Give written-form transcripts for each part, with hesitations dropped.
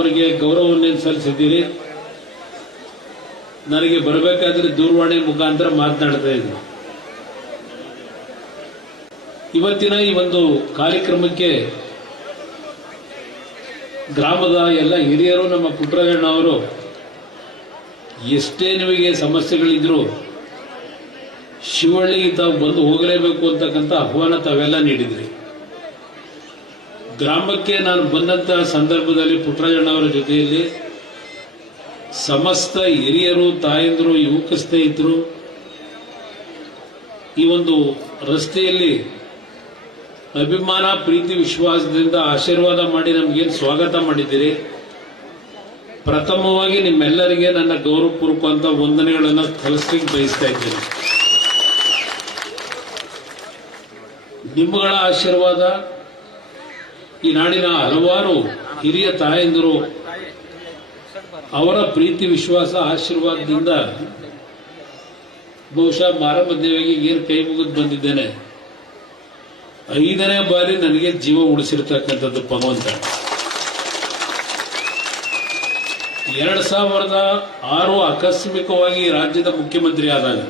ಅವರಿಗೆ ಗೌರವವನ್ನು ಸಲ್ಲಿಸಿದ್ದೀರಿ. ನನಗೆ ಬರಬೇಕಾದ್ರೆ ದೂರವಾಣಿ ಮುಖಾಂತರ ಮಾತನಾಡ್ತಾ ಇದ್ರು. ಇವತ್ತಿನ ಈ ಒಂದು ಕಾರ್ಯಕ್ರಮಕ್ಕೆ ಗ್ರಾಮದ ಎಲ್ಲ ಹಿರಿಯರು, ನಮ್ಮ ಪುಟ್ಟರಾಜಣ್ಣವರು ಎಷ್ಟೇ ನಿಮಗೆ ಸಮಸ್ಯೆಗಳಿದ್ರು ಶಿವಳ್ಳಿಗೆ ತಾವು ಬಂದು ಹೋಗಲೇಬೇಕು ಅಂತಕ್ಕಂಥ ಆಹ್ವಾನ ತಾವೆಲ್ಲ ನೀಡಿದ್ರಿ. ಗ್ರಾಮಕ್ಕೆ ನಾನು ಬಂದಂತಹ ಸಂದರ್ಭದಲ್ಲಿ ಪುಟ್ಟರಾಜಣ್ಣವರ ಜೊತೆಯಲ್ಲಿ ಸಮಸ್ತ ಹಿರಿಯರು, ತಾಯಂದರು, ಯುವಕ ಸ್ನೇಹಿತರು ಈ ಒಂದು ರಸ್ತೆಯಲ್ಲಿ ಅಭಿಮಾನ, ಪ್ರೀತಿ, ವಿಶ್ವಾಸದಿಂದ ಆಶೀರ್ವಾದ ಮಾಡಿ ನಮಗೇನು ಸ್ವಾಗತ ಮಾಡಿದ್ದೀರಿ. ಪ್ರಥಮವಾಗಿ ನಿಮ್ಮೆಲ್ಲರಿಗೆ ನನ್ನ ಗೌರವಪೂರ್ವಕವಾದ ವಂದನೆಗಳನ್ನು ಸಲ್ಲಿಸಲಿಕ್ಕೆ ಬಯಸ್ತಾ ಇದ್ದೇನೆ. ನಿಮ್ಮಗಳ ಆಶೀರ್ವಾದ, ಈ ನಾಡಿನ ಹಲವಾರು ಹಿರಿಯ ತಾಯಂದಿರು ಅವರ ಪ್ರೀತಿ, ವಿಶ್ವಾಸ, ಆಶೀರ್ವಾದದಿಂದ ಬಹುಶಃ ಮಾರಮ್ಮ ದೇವಿಗೆ ಏನು ಕೈ ಮುಗಿದು ಬಂದಿದ್ದೇನೆ. 5ನೇ ಬಾರಿ ನನಗೆ ಜೀವ ಉಳಿಸಿರ್ತಕ್ಕಂಥದ್ದು ಭಗವಂತ. 2006 ಆಕಸ್ಮಿಕವಾಗಿ ರಾಜ್ಯದ ಮುಖ್ಯಮಂತ್ರಿ ಆದಾಗ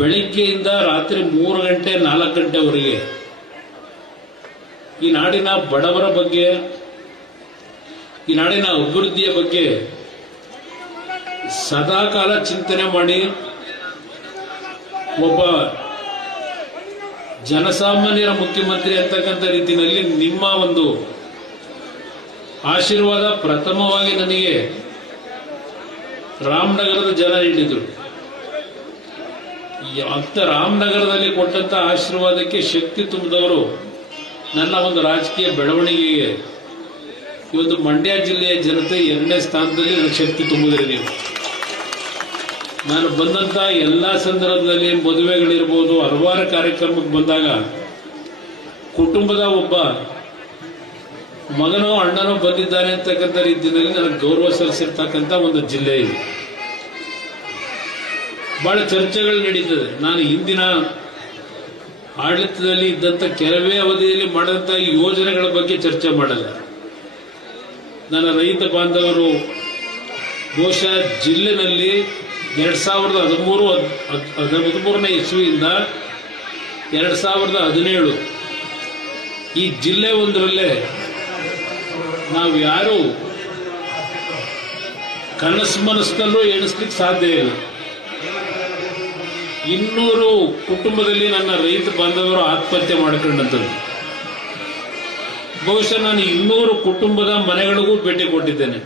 ಬೆಳಿಗ್ಗೆಯಿಂದ ರಾತ್ರಿ 3 ಗಂಟೆ 4 ಗಂಟೆವರೆಗೆ ಈ ನಾಡಿನ ಬಡವರ ಬಗ್ಗೆ, ಈ ನಾಡಿನ ಅಭಿವೃದ್ಧಿಯ ಬಗ್ಗೆ ಸದಾಕಾಲ ಚಿಂತನೆ ಮಾಡಿ ಒಬ್ಬ ಜನಸಾಮಾನ್ಯರ ಮುಖ್ಯಮಂತ್ರಿ ಅಂತಕ್ಕಂಥ ರೀತಿಯಲ್ಲಿ ನಿಮ್ಮ ಒಂದು ಆಶೀರ್ವಾದ ಪ್ರಥಮವಾಗಿ ನನಗೆ ರಾಮನಗರದ ಜನ ನೀಡಿದರು. ಅಂತ ರಾಮನಗರದಲ್ಲಿ ಕೊಟ್ಟಂತ ಆಶೀರ್ವಾದಕ್ಕೆ ಶಕ್ತಿ ತುಂಬಿದವರು ನನ್ನ ಒಂದು ರಾಜಕೀಯ ಬೆಳವಣಿಗೆಗೆ ಇವತ್ತು ಮಂಡ್ಯ ಜಿಲ್ಲೆಯ ಜನತೆ 2ನೇ ಸ್ಥಾನದಲ್ಲಿ ನನಗೆ ಶಕ್ತಿ ತುಂಬಿದ್ರಿ ನೀವು. ನಾನು ಬಂದಂತ ಎಲ್ಲಾ ಸಂದರ್ಭದಲ್ಲಿ ಮದುವೆಗಳಿರ್ಬೋದು, ಹಲವಾರು ಕಾರ್ಯಕ್ರಮಕ್ಕೆ ಬಂದಾಗ ಕುಟುಂಬದ ಒಬ್ಬ ಮಗನೋ ಅಣ್ಣನೋ ಬಂದಿದ್ದಾನೆ ಅಂತಕ್ಕಂಥ ರೀತಿಯಲ್ಲಿ ನನಗೆ ಗೌರವ ಸಲ್ಲಿಸಿರ್ತಕ್ಕಂಥ ಒಂದು ಜಿಲ್ಲೆ ಇದೆ. ಬಹಳ ಚರ್ಚೆಗಳು ನಡೀತದೆ. ನಾನು ಹಿಂದಿನ ಆಡಳಿತದಲ್ಲಿ ಇದ್ದಂಥ ಕೆಲವೇ ಅವಧಿಯಲ್ಲಿ ಮಾಡಿದಂಥ ಯೋಜನೆಗಳ ಬಗ್ಗೆ ಚರ್ಚೆ ಮಾಡಲ್ಲ. ನನ್ನ ರೈತ ಬಾಂಧವರು ಬಹುಶಃ ಜಿಲ್ಲೆನಲ್ಲಿ 2013ನೇ ಇಸ್ವಿಯಿಂದ 2017 ಈ ಜಿಲ್ಲೆ ಒಂದರಲ್ಲೇ ನಾವು ಯಾರು ಕನಸು ಮನಸ್ಸಿನಲ್ಲೂ ಎಣಿಸ್ಲಿಕ್ಕೆ ಸಾಧ್ಯ ಇಲ್ಲ. 200 ಕುಟುಂಬದಲ್ಲಿ ನನ್ನ ರೈತ ಬಾಂಧವರು ಆತ್ಮಹತ್ಯೆ ಮಾಡಿಕೊಂಡಂಥದ್ದು. ಬಹುಶಃ ನಾನು 200 ಕುಟುಂಬದ ಮನೆಗಳಿಗೂ ಭೇಟಿ ಕೊಟ್ಟಿದ್ದೇನೆ.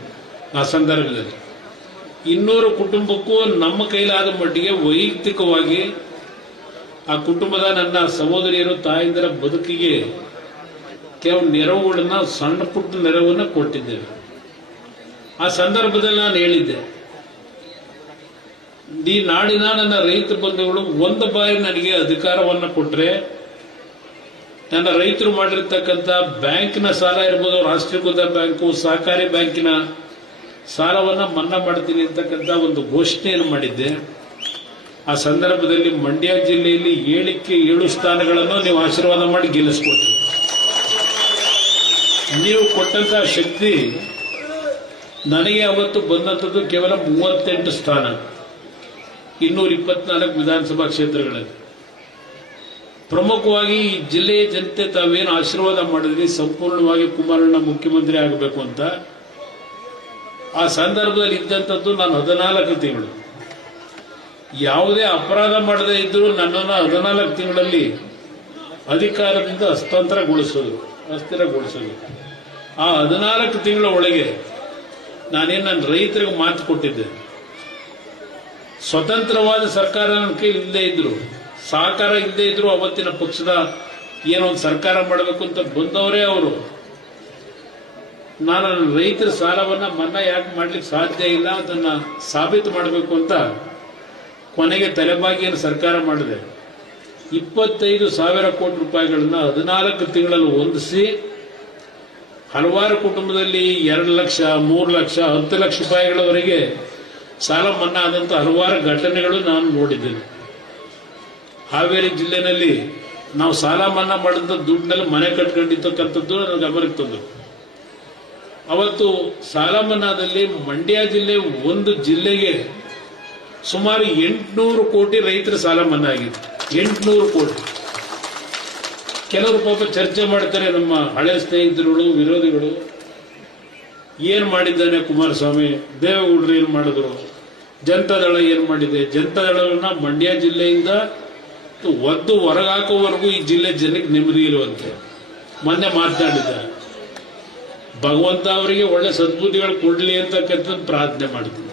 ಆ ಸಂದರ್ಭದಲ್ಲಿ 200 ಕುಟುಂಬಕ್ಕೂ ನಮ್ಮ ಕೈಲಾದ ಮಟ್ಟಿಗೆ ವೈಯಕ್ತಿಕವಾಗಿ ಆ ಕುಟುಂಬದ ನನ್ನ ಸಹೋದರಿಯರು, ತಾಯಂದಿರ ಬದುಕಿಗೆ ಕೆಲವು ನೆರವುಗಳನ್ನ, ಸಣ್ಣ ಪುಟ್ಟ ನೆರವನ್ನು ಕೊಟ್ಟಿದ್ದೇವೆ. ಆ ಸಂದರ್ಭದಲ್ಲಿ ನಾನು ಹೇಳಿದ್ದೆ, ಈ ನಾಡಿನ ನನ್ನ ರೈತ ಬಂಧುಗಳು ಒಂದು ಬಾರಿ ನನಗೆ ಅಧಿಕಾರವನ್ನು ಕೊಟ್ಟರೆ ನನ್ನ ರೈತರು ಮಾಡಿರ್ತಕ್ಕಂಥ ಬ್ಯಾಂಕಿನ ಸಾಲ ಇರ್ಬೋದು, ರಾಷ್ಟ್ರೀಕೃತ ಬ್ಯಾಂಕು, ಸಹಕಾರಿ ಬ್ಯಾಂಕಿನ ಸಾಲವನ್ನು ಮನ್ನಾ ಮಾಡ್ತೀನಿ ಅಂತಕ್ಕಂಥ ಒಂದು ಘೋಷಣೆಯನ್ನು ಮಾಡಿದ್ದೆ. ಆ ಸಂದರ್ಭದಲ್ಲಿ ಮಂಡ್ಯ ಜಿಲ್ಲೆಯಲ್ಲಿ 7ಕ್ಕೆ 7 ಸ್ಥಾನಗಳನ್ನು ನೀವು ಆಶೀರ್ವಾದ ಮಾಡಿ ಗೆಲ್ಲಿಸ್ಕೊಟ್ರಿ. ನೀವು ಕೊಟ್ಟಂತಹ ಶಕ್ತಿ ನನಗೆ ಅವತ್ತು ಬಂದಂಥದ್ದು ಕೇವಲ 38 ಸ್ಥಾನ, 224 ವಿಧಾನಸಭಾ ಕ್ಷೇತ್ರಗಳಲ್ಲಿ. ಪ್ರಮುಖವಾಗಿ ಈ ಜಿಲ್ಲೆಯ ಜನತೆ ತಾವೇನು ಆಶೀರ್ವಾದ ಮಾಡಿದ್ರಿ ಸಂಪೂರ್ಣವಾಗಿ ಕುಮಾರಣ್ಣ ಮುಖ್ಯಮಂತ್ರಿ ಆಗಬೇಕು ಅಂತ. ಆ ಸಂದರ್ಭದಲ್ಲಿ ಇದ್ದಂಥದ್ದು ನಾನು 14 ತಿಂಗಳು ಯಾವುದೇ ಅಪರಾಧ ಮಾಡದೇ ಇದ್ದರೂ ನನ್ನನ್ನು 14 ತಿಂಗಳಲ್ಲಿ ಅಧಿಕಾರದಿಂದ ಅಸ್ಥಿರಗೊಳಿಸೋದು. ಆ 14 ತಿಂಗಳ ಒಳಗೆ ನಾನೇನು ನನ್ನ ರೈತರಿಗೆ ಮಾತು ಕೊಟ್ಟಿದ್ದೆ. ಸ್ವತಂತ್ರವಾದ ಸರ್ಕಾರ ನನ್ನ ಕೈ ಇಲ್ಲದೆ ಇದ್ರು, ಸಹಕಾರ ಇಲ್ಲದೆ ಇದ್ರು, ಅವತ್ತಿನ ಪಕ್ಷದ ಏನೋ ಒಂದು ಸರ್ಕಾರ ಮಾಡಬೇಕು ಅಂತ ಬಂದವರೇ ಅವರು. ನಾನು ನನ್ನ ರೈತರ ಸಾಲವನ್ನ ಮನ್ನಾ ಯಾಕೆ ಮಾಡ್ಲಿಕ್ಕೆ ಸಾಧ್ಯ ಇಲ್ಲ ಅದನ್ನ ಸಾಬೀತು ಮಾಡಬೇಕು ಅಂತ ಕೊನೆಗೆ ತಲೆಬಾಗಿಯನ್ನು ಸರ್ಕಾರ ಮಾಡಿದೆ. 25,000 ಕೋಟಿ ರೂಪಾಯಿಗಳನ್ನ 14 ತಿಂಗಳಲ್ಲಿ ಹೊಂದಿಸಿ ಹಲವಾರು ಕುಟುಂಬದಲ್ಲಿ 2 ಲಕ್ಷ, 3 ಲಕ್ಷ, 10 ಲಕ್ಷ ರೂಪಾಯಿಗಳವರೆಗೆ ಸಾಲ ಮನ್ನಾ ಆದಂತ ಹಲವಾರು ಘಟನೆಗಳು ನಾನು ನೋಡಿದ್ದೇನೆ. ಹಾವೇರಿ ಜಿಲ್ಲೆನಲ್ಲಿ ನಾವು ಸಾಲ ಮನ್ನಾ ಮಾಡಿದಂಥ ದುಡ್ಡಿನಲ್ಲಿ ಮನೆ ಕಟ್ಕೊಂಡಿರ್ತಕ್ಕಂಥದ್ದು ನನ್ನ ಗಮನಕ್ಕೆ ತಂದರು. ಅವತ್ತು ಸಾಲ ಮನ್ನಾದಲ್ಲಿ ಮಂಡ್ಯ ಜಿಲ್ಲೆ ಒಂದು ಜಿಲ್ಲೆಗೆ ಸುಮಾರು 800 ಕೋಟಿ ರೈತರ ಸಾಲ ಮನ್ನಾ ಆಗಿದೆ. 800 ಕೋಟಿ. ಕೆಲವರು ಪಾಪ ಚರ್ಚೆ ಮಾಡ್ತಾರೆ, ನಮ್ಮ ಹಳೆ ಸ್ನೇಹಿತರುಗಳು, ವಿರೋಧಿಗಳು, ಏನ್ ಮಾಡಿದ್ದಾನೆ ಕುಮಾರಸ್ವಾಮಿ, ದೇವೇಗೌಡರು ಏನ್ ಮಾಡಿದ್ರು, ಜನತಾದಳ ಏನ್ ಮಾಡಿದೆ. ಜನತಾದಳನ ಮಂಡ್ಯ ಜಿಲ್ಲೆಯಿಂದ ಒದ್ದು ಹೊರಗಾಕೋವರೆಗೂ ಈ ಜಿಲ್ಲೆ ಜನಕ್ಕೆ ನೆಮ್ಮದಿ ಇರುವಂತೆ ಮೊನ್ನೆ ಮಾತನಾಡಿದ್ದಾರೆ. ಭಗವಂತ ಅವರಿಗೆ ಒಳ್ಳೆ ಸದ್ಬುದ್ಧಿಗಳು ಕೊಡ್ಲಿ ಅಂತಕ್ಕಂಥದ್ದು ಪ್ರಾರ್ಥನೆ ಮಾಡ್ತೀನಿ.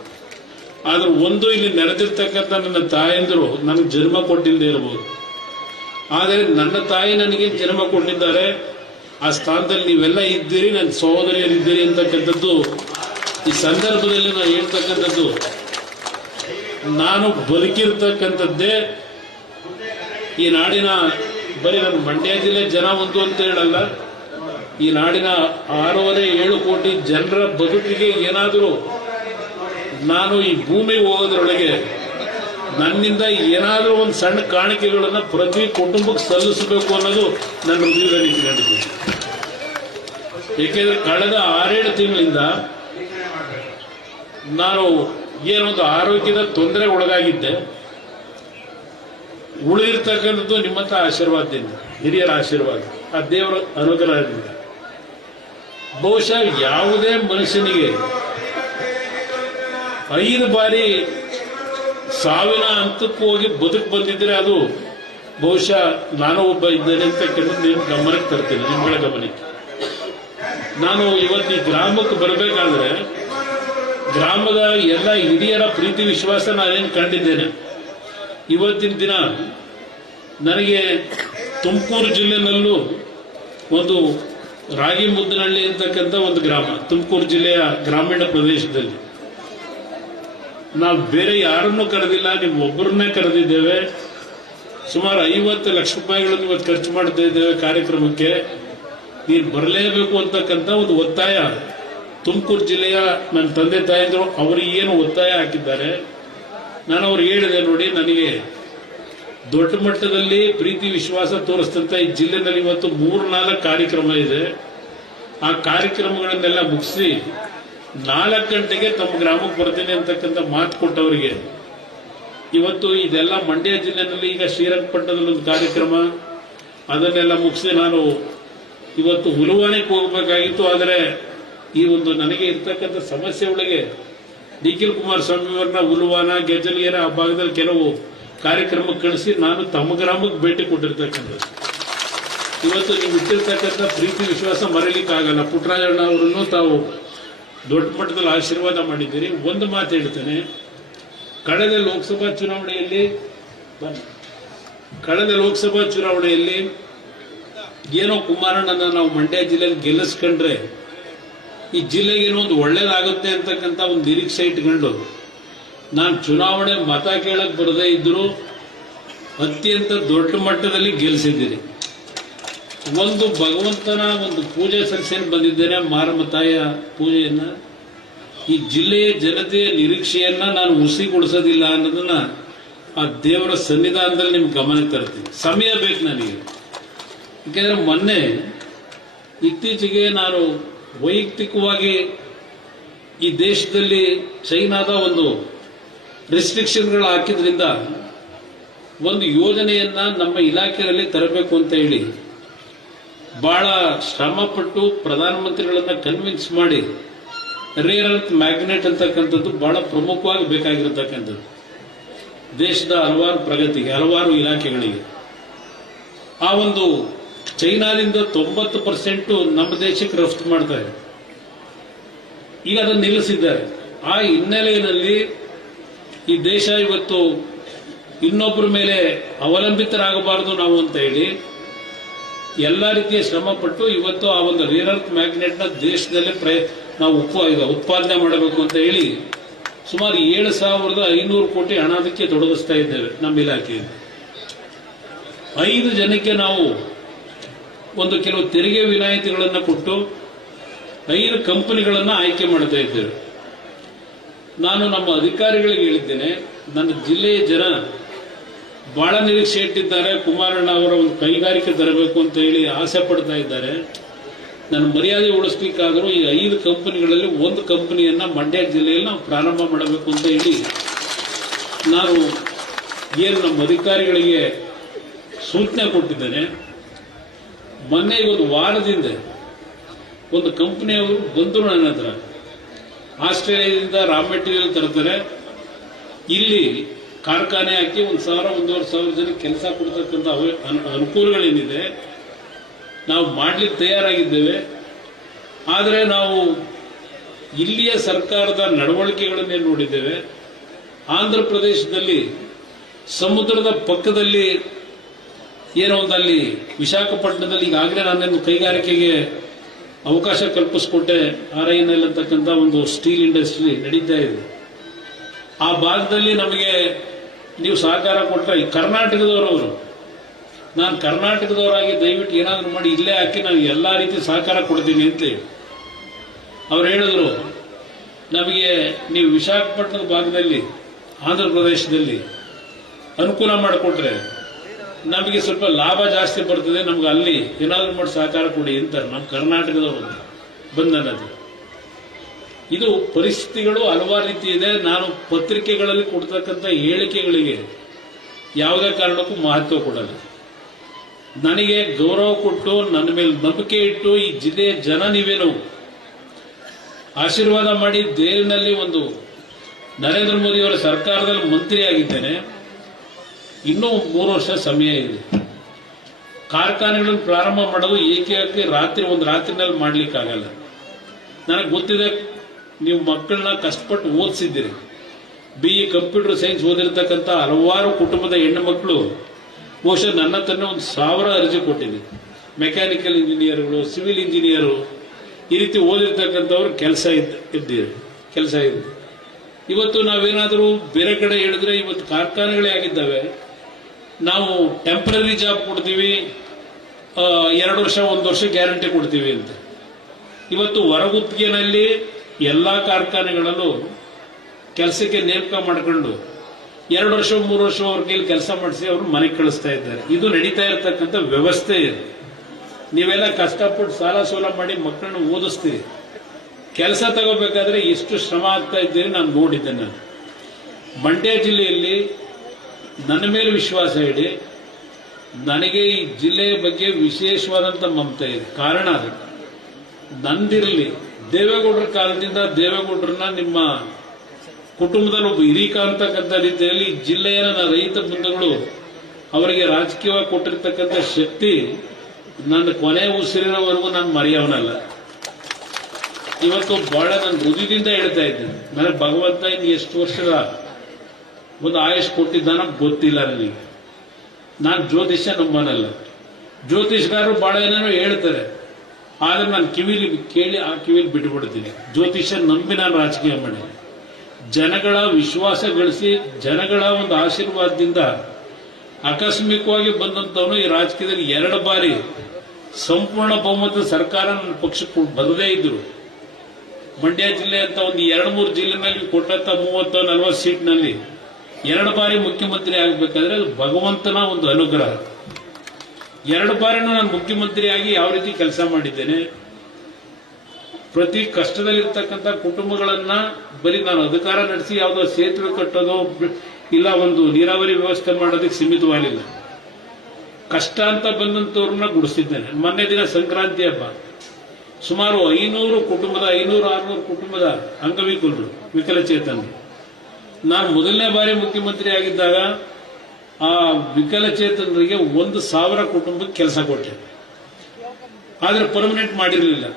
ಆದ್ರೆ ಒಂದು, ಇಲ್ಲಿ ನೆರೆದಿರ್ತಕ್ಕಂಥ ನನ್ನ ತಾಯಂದಿರು ನನಗೆ ಜನ್ಮ ಕೊಟ್ಟಿಲ್ಲದೆ ಇರಬಹುದು, ಆದರೆ ನನ್ನ ತಾಯಿ ನನಗೆ ಜನ್ಮ ಕೊಟ್ಟಿದ್ದಾರೆ. ಆ ಸ್ಥಾನದಲ್ಲಿ ನೀವೆಲ್ಲ ಇದ್ದೀರಿ, ನನ್ನ ಸಹೋದರಿಯರಿದ್ದೀರಿ ಅಂತಕ್ಕಂಥದ್ದು ಈ ಸಂದರ್ಭದಲ್ಲಿ ನಾನು ಹೇಳ್ತಕ್ಕಂಥದ್ದು. ನಾನು ಬದುಕಿರ್ತಕ್ಕಂಥದ್ದೇ ಈ ನಾಡಿನ, ಬರೀ ನನ್ನ ಮಂಡ್ಯ ಜಿಲ್ಲೆ ಜನ ಒಂದು ಅಂತ ಹೇಳಲ್ಲ, ಈ ನಾಡಿನ 6.5-7 ಕೋಟಿ ಜನರ ಬದುಕಿಗೆ ಏನಾದರೂ ನಾನು ಈ ಭೂಮಿಗೆ ಹೋಗೋದ್ರೊಳಗೆ ನನ್ನಿಂದ ಏನಾದರೂ ಒಂದು ಸಣ್ಣ ಕಾಣಿಕೆಗಳನ್ನು ಪ್ರತಿ ಕುಟುಂಬಕ್ಕೆ ಸಲ್ಲಿಸಬೇಕು ಅನ್ನೋದು ನನ್ನ ಹೃದಯದಲ್ಲಿ ಇಟ್ಕೊಂಡಿದ್ದೀನಿ. ಏಕೆಂದ್ರೆ ಕಳೆದ 6-7 ತಿಂಗಳಿಂದ ನಾನು ಏನೊಂದು ಆರೋಗ್ಯದ ತೊಂದರೆಗೆ ಒಳಗಾಗಿದ್ದೆ. ಉಳಿದಿರ್ತಕ್ಕಂಥದ್ದು ನಿಮ್ಮಂತ ಆಶೀರ್ವಾದದಿಂದ, ಹಿರಿಯರ ಆಶೀರ್ವಾದ, ಆ ದೇವರ ಅನುಗ್ರಹದಿಂದ. ಬಹುಶಃ ಯಾವುದೇ ಮನುಷ್ಯನಿಗೆ 5 ಬಾರಿ ಸಾವಿನ ಹಂತಕ್ಕೆ ಹೋಗಿ ಬದುಕು ಬಂದಿದ್ರೆ ಅದು ಬಹುಶಃ ನಾನು ಒಬ್ಬ ಇದ್ದೇನೆ ಅಂತ ನಿಮ್ಮ ಗಮನಕ್ಕೆ ತರ್ತೀನಿ, ನಿಮ್ಮಗಳ ಗಮನಕ್ಕೆ. ನಾನು ಇವತ್ತು ಈ ಗ್ರಾಮಕ್ಕೆ ಬರಬೇಕಾದ್ರೆ ಗ್ರಾಮದ ಎಲ್ಲ ಹಿರಿಯರ ಪ್ರೀತಿ ವಿಶ್ವಾಸ ನಾನೇನು ಕಂಡಿದ್ದೇನೆ. ಇವತ್ತಿನ ದಿನ ನನಗೆ ತುಮಕೂರು ಜಿಲ್ಲೆನಲ್ಲೂ ಒಂದು ರಾಗಿ ಮುದ್ದನಹಳ್ಳಿ ಅಂತಕ್ಕಂಥ ಒಂದು ಗ್ರಾಮ, ತುಮಕೂರು ಜಿಲ್ಲೆಯ ಗ್ರಾಮೀಣ ಪ್ರದೇಶದಲ್ಲಿ, ನಾವು ಬೇರೆ ಯಾರನ್ನೂ ಕರೆದಿಲ್ಲ, ನಿಮ್ಮೊಬ್ಬರನ್ನೇ ಕರೆದಿದ್ದೇವೆ. ಸುಮಾರು 50 ಲಕ್ಷ ರೂಪಾಯಿಗಳನ್ನು ಇವತ್ತು ಖರ್ಚು ಮಾಡ್ತಾ ಇದ್ದೇವೆ ಕಾರ್ಯಕ್ರಮಕ್ಕೆ. ನೀನು ಬರಲೇಬೇಕು ಅಂತಕ್ಕಂಥ ಒಂದು ಒತ್ತಾಯ ತುಮಕೂರು ಜಿಲ್ಲೆಯ ನನ್ನ ತಂದೆ ತಾಯಿದ್ರು ಅವರಿಗೆ ಏನು ಒತ್ತಾಯ ಹಾಕಿದ್ದಾರೆ. ನಾನು ಅವ್ರಿಗೆ ಹೇಳಿದೆ, ನೋಡಿ, ನನಗೆ ದೊಡ್ಡ ಮಟ್ಟದಲ್ಲಿ ಪ್ರೀತಿ ವಿಶ್ವಾಸ ತೋರಿಸ್ತಂತ ಈ ಜಿಲ್ಲೆನಲ್ಲಿ ಇವತ್ತು 3-4 ಕಾರ್ಯಕ್ರಮ ಇದೆ. ಆ ಕಾರ್ಯಕ್ರಮಗಳನ್ನೆಲ್ಲ ಮುಗಿಸಿ 4 ಗಂಟೆಗೆ ತಮ್ಮ ಗ್ರಾಮಕ್ಕೆ ಬರ್ತೀನಿ ಅಂತಕ್ಕಂಥ ಮಾತು ಕೊಟ್ಟವರಿಗೆ ಇವತ್ತು ಇದೆಲ್ಲ ಮಂಡ್ಯ ಜಿಲ್ಲೆನಲ್ಲಿ ಈಗ ಶ್ರೀರಂಗಪಟ್ಟಣದಲ್ಲಿ ಒಂದು ಕಾರ್ಯಕ್ರಮ, ಅದನ್ನೆಲ್ಲ ಮುಗಿಸಿ ನಾನು ಇವತ್ತು ಹುಲುವಾನೆಗೆ ಹೋಗಬೇಕಾಗಿತ್ತು. ಆದರೆ ಈ ಒಂದು ನನಗೆ ಇರ್ತಕ್ಕಂಥ ಸಮಸ್ಯೆ ಒಳಗೆ ನಿಖಿಲ್ ಕುಮಾರಸ್ವಾಮಿ ಅವರನ್ನ ಹುಲುವಾನ, ಗೆಜಲ್ಗೆರೆ ಆ ಭಾಗದಲ್ಲಿ ಕೆಲವು ಕಾರ್ಯಕ್ರಮಕ್ಕೆ ಕಳಿಸಿ ನಾನು ತಮ್ಮ ಗ್ರಾಮಕ್ಕೆ ಭೇಟಿ ಕೊಟ್ಟಿರ್ತಕ್ಕಂಥದ್ದು. ಇವತ್ತು ನೀವು ಇಟ್ಟಿರ್ತಕ್ಕಂಥ ಪ್ರೀತಿ ವಿಶ್ವಾಸ ಮರೀಲಿಕ್ಕಾಗಲ್ಲ. ಪುಟ್ಟರಾಜಣ್ಣ ಅವರನ್ನು ತಾವು ದೊಡ್ಡ ಮಟ್ಟದಲ್ಲಿ ಆಶೀರ್ವಾದ ಮಾಡಿದ್ದೀರಿ. ಒಂದು ಮಾತು ಹೇಳ್ತೇನೆ, ಕಳೆದ ಲೋಕಸಭಾ ಚುನಾವಣೆಯಲ್ಲಿ ಏನೋ ಕುಮಾರಣ್ಣನ ನಾವು ಮಂಡ್ಯ ಜಿಲ್ಲೆಯಲ್ಲಿ ಗೆಲ್ಲಿಸ್ಕೊಂಡ್ರೆ ಈ ಜಿಲ್ಲೆಗೆ ಏನೋ ಒಂದು ಒಳ್ಳೇದಾಗುತ್ತೆ ಅಂತಕ್ಕಂಥ ಒಂದು ನಿರೀಕ್ಷೆ ಇಟ್ಕೊಂಡು ನಾನು ಚುನಾವಣೆ ಮತ ಕೇಳಕ್ ಬರದೇ ಇದ್ರು ಅತ್ಯಂತ ದೊಡ್ಡ ಮಟ್ಟದಲ್ಲಿ ಗೆಲ್ಲಿಸಿದ್ದೀರಿ. ಒಂದು ಭಗವಂತನ ಒಂದು ಪೂಜೆ ಸಲ್ಲಿಸೇನು ಬಂದಿದ್ದೇನೆ, ಮಾರಮ್ಮ ತಾಯಿಯ ಪೂಜೆಯನ್ನ. ಈ ಜಿಲ್ಲೆಯ ಜನತೆಯ ನಿರೀಕ್ಷೆಯನ್ನ ನಾನು ಹುಸಿಗೊಳಿಸೋದಿಲ್ಲ ಅನ್ನೋದನ್ನ ಆ ದೇವರ ಸನ್ನಿಧಾನದಲ್ಲಿ ನಿಮ್ಗೆ ಗಮನಕ್ಕೆ ತರ್ತೀನಿ. ಸಮಯ ಬೇಕು ನನಗೆ. ಯಾಕೆಂದ್ರೆ ಮೊನ್ನೆ ಇತ್ತೀಚೆಗೆ ನಾನು ವೈಯಕ್ತಿಕವಾಗಿ ಈ ದೇಶದಲ್ಲಿ ಚೈನಾದ ಒಂದು ರೆಸ್ಟ್ರಿಕ್ಷನ್ಗಳು ಹಾಕಿದ್ರಿಂದ ಒಂದು ಯೋಜನೆಯನ್ನ ನಮ್ಮ ಇಲಾಖೆಯಲ್ಲಿ ತರಬೇಕು ಅಂತ ಹೇಳಿ ಬಹಳ ಶ್ರಮಪಟ್ಟು ಪ್ರಧಾನಮಂತ್ರಿಗಳನ್ನ ಕನ್ವಿನ್ಸ್ ಮಾಡಿ ರೇರ್ ಅರ್ತ್ ಮ್ಯಾಗ್ನೆಟ್ ಅಂತಕ್ಕಂಥದ್ದು ಬಹಳ ಪ್ರಮುಖವಾಗಿ ಬೇಕಾಗಿರತಕ್ಕಂಥದ್ದು ದೇಶದ ಹಲವಾರು ಪ್ರಗತಿಗೆ, ಹಲವಾರು ಇಲಾಖೆಗಳಿಗೆ. ಆ ಒಂದು ಚೈನಾದಿಂದ 90% ನಮ್ಮ ದೇಶಕ್ಕೆ ರಫ್ತು ಮಾಡ್ತಾ ಇದೆ. ಈಗ ಅದನ್ನು ನಿಲ್ಲಿಸಿದ್ದಾರೆ. ಆ ಹಿನ್ನೆಲೆಯಲ್ಲಿ ಈ ದೇಶ ಇವತ್ತು ಇನ್ನೊಬ್ಬರ ಮೇಲೆ ಅವಲಂಬಿತರಾಗಬಾರದು ನಾವು ಅಂತ ಹೇಳಿ ಎಲ್ಲ ರೀತಿಯ ಶ್ರಮ ಪಟ್ಟು ಇವತ್ತು ಆ ಒಂದು ರೇರ್ ಅರ್ತ್ ಮ್ಯಾಗ್ನೆಟ್ ನ ದೇಶದಲ್ಲೇ ನಾವು ಉತ್ಪಾದನೆ ಮಾಡಬೇಕು ಅಂತ ಹೇಳಿ ಸುಮಾರು 7,500 ಕೋಟಿ ಹಣ ಅದಕ್ಕೆ ತೊಡಗಿಸ್ತಾ ಇದ್ದೇವೆ ನಮ್ಮ ಇಲಾಖೆಯಲ್ಲಿ. 5 ಜನಕ್ಕೆ ನಾವು ಒಂದು ಕೆಲವು ತೆರಿಗೆ ವಿನಾಯಿತಿಗಳನ್ನು ಕೊಟ್ಟು 5 ಕಂಪನಿಗಳನ್ನು ಆಯ್ಕೆ ಮಾಡ್ತಾ ಇದ್ದೇವೆ. ನಾನು ನಮ್ಮ ಅಧಿಕಾರಿಗಳಿಗೆ ಹೇಳಿದ್ದೇನೆ, ನನ್ನ ಜಿಲ್ಲೆಯ ಜನ ಬಹಳ ನಿರೀಕ್ಷೆ ಇಟ್ಟಿದ್ದಾರೆ, ಕುಮಾರಣ್ಣ ಅವರ ಒಂದು ಕೈಗಾರಿಕೆ ತರಬೇಕು ಅಂತ ಹೇಳಿ ಆಸೆ ಪಡ್ತಾ ಇದ್ದಾರೆ. ನನ್ನ ಮರ್ಯಾದೆ ಉಳಿಸ್ಲಿಕ್ಕಾದರೂ ಈ 5 ಕಂಪನಿಗಳಲ್ಲಿ ಒಂದು ಕಂಪನಿಯನ್ನ ಮಂಡ್ಯ ಜಿಲ್ಲೆಯಲ್ಲಿ ನಾವು ಪ್ರಾರಂಭ ಮಾಡಬೇಕು ಅಂತ ಹೇಳಿ ನಾನು ಏನು ನಮ್ಮ ಅಧಿಕಾರಿಗಳಿಗೆ ಸೂಚನೆ ಕೊಟ್ಟಿದ್ದೇನೆ. ಮೊನ್ನೆ ಒಂದು ವಾರದಿಂದ ಒಂದು ಕಂಪನಿಯವರು ಬಂದರು ನನ್ನ ಹತ್ರ. ಆಸ್ಟ್ರೇಲಿಯಾದಿಂದ ರಾ ಮೆಟೀರಿಯಲ್ ತರ್ತಾರೆ, ಇಲ್ಲಿ ಕಾರ್ಖಾನೆ ಹಾಕಿ 1,000-1,500 ಜನ ಕೆಲಸ ಕೊಡ್ತಕ್ಕಂಥ ಅನುಕೂಲಗಳೇನಿದೆ ನಾವು ಮಾಡ್ಲಿಕ್ಕೆ ತಯಾರಾಗಿದ್ದೇವೆ. ಆದರೆ ನಾವು ಇಲ್ಲಿಯ ಸರ್ಕಾರದ ನಡವಳಿಕೆಗಳನ್ನೇ ನೋಡಿದ್ದೇವೆ. ಆಂಧ್ರ ಪ್ರದೇಶದಲ್ಲಿ ಸಮುದ್ರದ ಪಕ್ಕದಲ್ಲಿ ಏನೋ ಒಂದು ಅಲ್ಲಿ ವಿಶಾಖಪಟ್ಟಣದಲ್ಲಿ ಈಗಾಗಲೇ ನಾನೇನು ಕೈಗಾರಿಕೆಗೆ ಅವಕಾಶ ಕಲ್ಪಿಸ್ಕೊಟ್ಟೆ. RINL ಅಂತಕ್ಕಂಥ ಒಂದು ಸ್ಟೀಲ್ ಇಂಡಸ್ಟ್ರಿ ನಡೀತಾ ಇದೆ. ಆ ಭಾಗದಲ್ಲಿ ನಮಗೆ ನೀವು ಸಹಕಾರ ಕೊಟ್ಟರೆ ಕರ್ನಾಟಕದವರು, ನಾನು ಕರ್ನಾಟಕದವರಾಗಿ ದಯವಿಟ್ಟು ಏನಾದರೂ ಮಾಡಿ ಇಲ್ಲೇ ಹಾಕಿ ನಾನು ಎಲ್ಲ ರೀತಿ ಸಹಕಾರ ಕೊಡ್ತೀನಿ ಅಂತ ಅವ್ರು ಹೇಳಿದ್ರು. ನಮಗೆ ನೀವು ವಿಶಾಖಪಟ್ಟಣದ ಭಾಗದಲ್ಲಿ ಆಂಧ್ರ ಪ್ರದೇಶದಲ್ಲಿ ಅನುಕೂಲ ಮಾಡಿಕೊಟ್ರೆ ನಮಗೆ ಸ್ವಲ್ಪ ಲಾಭ ಜಾಸ್ತಿ ಬರ್ತದೆ, ನಮ್ಗೆ ಅಲ್ಲಿ ಏನಾದರೂ ಮಾಡಿ ಸಹಕಾರ ಕೊಡಿ ಅಂತ ನಮ್ಮ ಕರ್ನಾಟಕದವರು ಬಂದನದು. ಇದು ಪರಿಸ್ಥಿತಿಗಳು ಹಲವಾರು ರೀತಿ ಇದೆ. ನಾನು ಪತ್ರಿಕೆಗಳಲ್ಲಿ ಕೊಡ್ತಕ್ಕಂಥ ಹೇಳಿಕೆಗಳಿಗೆ ಯಾವುದೇ ಕಾರಣಕ್ಕೂ ಮಹತ್ವ ಕೊಡಲ್ಲ. ನನಗೆ ಗೌರವ ಕೊಟ್ಟು ನನ್ನ ಮೇಲೆ ನಂಬಿಕೆ ಇಟ್ಟು ಈ ಜಿಲ್ಲೆಯ ಜನ ನೀವೇನು ಆಶೀರ್ವಾದ ಮಾಡಿ ದೇರಿನಲ್ಲಿ ಒಂದು ನರೇಂದ್ರ ಮೋದಿಯವರ ಸರ್ಕಾರದಲ್ಲಿ ಮಂತ್ರಿ ಆಗಿದ್ದೇನೆ. ಇನ್ನೂ 3 ವರ್ಷ ಸಮಯ ಇದೆ. ಕಾರ್ಖಾನೆಗಳನ್ನು ಪ್ರಾರಂಭ ಮಾಡೋದು ಏಕೈಕ ಒಂದು ರಾತ್ರಿನಲ್ಲಿ ಮಾಡ್ಲಿಕ್ಕಾಗಲ್ಲ. ನನಗೆ ಗೊತ್ತಿದೆ, ನೀವು ಮಕ್ಕಳನ್ನ ಕಷ್ಟಪಟ್ಟು ಓದಿಸಿದ್ದೀರಿ. BE ಕಂಪ್ಯೂಟರ್ ಸೈನ್ಸ್ ಓದಿರ್ತಕ್ಕಂಥ ಹಲವಾರು ಕುಟುಂಬದ ಹೆಣ್ಣು ಮಕ್ಕಳು ಬಹುಶಃ ನನ್ನ ಹತ್ರನೇ 1,000 ಅರ್ಜಿ ಕೊಟ್ಟಿದೆ. ಮೆಕ್ಯಾನಿಕಲ್ ಇಂಜಿನಿಯರ್ಗಳು, ಸಿವಿಲ್ ಇಂಜಿನಿಯರು, ಈ ರೀತಿ ಓದಿರ್ತಕ್ಕಂಥವ್ರು ಕೆಲಸ ಇದೆ. ಇವತ್ತು ನಾವೇನಾದರೂ ಬೇರೆ ಕಡೆ ಹೇಳಿದ್ರೆ ಇವತ್ತು ಕಾರ್ಖಾನೆಗಳೇ ಆಗಿದ್ದಾವೆ. ನಾವು ಟೆಂಪರರಿ ಜಾಬ್ ಕೊಡ್ತೀವಿ, 2 ವರ್ಷ 1 ವರ್ಷ ಗ್ಯಾರಂಟಿ ಕೊಡ್ತೀವಿ ಅಂತ. ಇವತ್ತು ಹೊರಗುತ್ತಿಗೆನಲ್ಲಿ ಎಲ್ಲಾ ಕಾರ್ಖಾನೆಗಳಲ್ಲೂ ಕೆಲಸಕ್ಕೆ ನೇಮಕ ಮಾಡಿಕೊಂಡು 2 ವರ್ಷ 3 ವರ್ಷ ಅವ್ರ ಕೈಲಿ ಕೆಲಸ ಮಾಡಿಸಿ ಅವ್ರು ಮನೆಗೆ ಕಳಿಸ್ತಾ ಇದ್ದಾರೆ. ಇದು ನಡೀತಾ ಇರತಕ್ಕಂಥ ವ್ಯವಸ್ಥೆ ಇದೆ. ನೀವೆಲ್ಲ ಕಷ್ಟಪಟ್ಟು ಸಾಲ ಸೋಲ ಮಾಡಿ ಮಕ್ಕಳನ್ನ ಓದಿಸ್ತೀರಿ. ಕೆಲಸ ತಗೋಬೇಕಾದ್ರೆ ಎಷ್ಟು ಶ್ರಮ ಆಗ್ತಾ ಇದ್ದೀರಿ ನಾನು ನೋಡಿದ್ದೆ. ನಾನು ಮಂಡ್ಯ ಜಿಲ್ಲೆಯಲ್ಲಿ ನನ್ನ ಮೇಲೆ ವಿಶ್ವಾಸ ಇಡಿ. ನನಗೆ ಈ ಜಿಲ್ಲೆಯ ಬಗ್ಗೆ ವಿಶೇಷವಾದಂಥ ಮಮತೆ ಇದೆ. ಕಾರಣ ನಂದಿರಲಿ, ದೇವೇಗೌಡರ ಕಾಲದಿಂದ ದೇವೇಗೌಡರನ್ನ ನಿಮ್ಮ ಕುಟುಂಬದಲ್ಲಿ ಒಬ್ಬ ಹಿರೀಕ ಅಂತಕ್ಕಂಥ ರೀತಿಯಲ್ಲಿ ಜಿಲ್ಲೆಯ ರೈತ ಬಂಧುಗಳು ಅವರಿಗೆ ರಾಜಕೀಯವಾಗಿ ಕೊಟ್ಟಿರ್ತಕ್ಕಂಥ ಶಕ್ತಿ ನನ್ನ ಕೊನೆ ಉಸಿರಿನವರೆಗೂ ನಾನು ಮರೆಯವನಲ್ಲ. ಇವತ್ತು ಬಹಳ ನಾನು ಹೃದಯದಿಂದ ಹೇಳ್ತಾ ಇದ್ದೇನೆ, ನನಗೆ ಭಗವಂತ ಇನ್ನು ಎಷ್ಟು ವರ್ಷದ ಒಂದು ಆಯುಷ್ ಕೊಟ್ಟಿದ್ದಾನ ಗೊತ್ತಿಲ್ಲ ನನಗೆ. ನಾನು ಜ್ಯೋತಿಷ್ಯ ನಂಬನಲ್ಲ. ಜ್ಯೋತಿಷ್ಗಾರರು ಬಹಳ ಏನೇನೋ ಹೇಳ್ತಾರೆ, ಆದ್ರೆ ನಾನು ಕಿವಿಲಿ ಕೇಳಿ ಆ ಕಿವಿಲಿ ಬಿಟ್ಟುಬಿಡ್ತೀನಿ. ಜ್ಯೋತಿಷ್ಯ ನಂಬಿ ನಾನು ರಾಜಕೀಯ ಮಾಡಿ ಜನಗಳ ವಿಶ್ವಾಸ ಗಳಿಸಿ ಜನಗಳ ಒಂದು ಆಶೀರ್ವಾದದಿಂದ ಆಕಸ್ಮಿಕವಾಗಿ ಬಂದಂತವನು ಈ ರಾಜಕೀಯದಲ್ಲಿ 2 ಬಾರಿ ಸಂಪೂರ್ಣ ಬಹುಮತದ ಸರ್ಕಾರ ನನ್ನ ಪಕ್ಷಕ್ಕೆ ಬರದೇ ಇದ್ರು. ಮಂಡ್ಯ ಜಿಲ್ಲೆ ಅಂತ ಒಂದು 2-3 ಜಿಲ್ಲೆನಲ್ಲಿ ಕೊಟ್ಟಂತ 30-40 ಸೀಟ್ನಲ್ಲಿ 2 ಬಾರಿ ಮುಖ್ಯಮಂತ್ರಿ ಆಗಬೇಕಾದ್ರೆ ಅದು ಭಗವಂತನ ಒಂದು ಅನುಗ್ರಹ. 2 ಬಾರಿನೂ ನಾನು ಮುಖ್ಯಮಂತ್ರಿಯಾಗಿ ಯಾವ ರೀತಿ ಕೆಲಸ ಮಾಡಿದ್ದೇನೆ. ಪ್ರತಿ ಕಷ್ಟದಲ್ಲಿರ್ತಕ್ಕಂಥ ಕುಟುಂಬಗಳನ್ನ ಬರೀ ನಾನು ಅಧಿಕಾರ ನಡೆಸಿ ಯಾವುದೋ ಸೇತುವೆ ಕಟ್ಟೋದು ಇಲ್ಲ ಒಂದು ನೀರಾವರಿ ವ್ಯವಸ್ಥೆ ಮಾಡೋದಕ್ಕೆ ಸೀಮಿತವಾಗಿಲ್ಲ. ಕಷ್ಟ ಅಂತ ಬಂದಂತವ್ರನ್ನ ಗುಡಿಸಿದ್ದೇನೆ. ಮೊನ್ನೆ ದಿನ ಸಂಕ್ರಾಂತಿ ಹಬ್ಬ ಸುಮಾರು 500-600 ಕುಟುಂಬದ ಅಂಗವಿಕಲರು, ವಿಕಲಚೇತನರು. ನಾನು ಮೊದಲನೇ ಬಾರಿ ಮುಖ್ಯಮಂತ್ರಿ ಆಗಿದ್ದಾಗ ಆ ವಿಕಲಚೇತನರಿಗೆ 1,000 ಕುಟುಂಬಕ್ಕೆ ಕೆಲಸ ಕೊಟ್ಟೆ. ಆದ್ರೆ ಪರ್ಮನೆಂಟ್ ಮಾಡಿರಲಿಲ್ಲ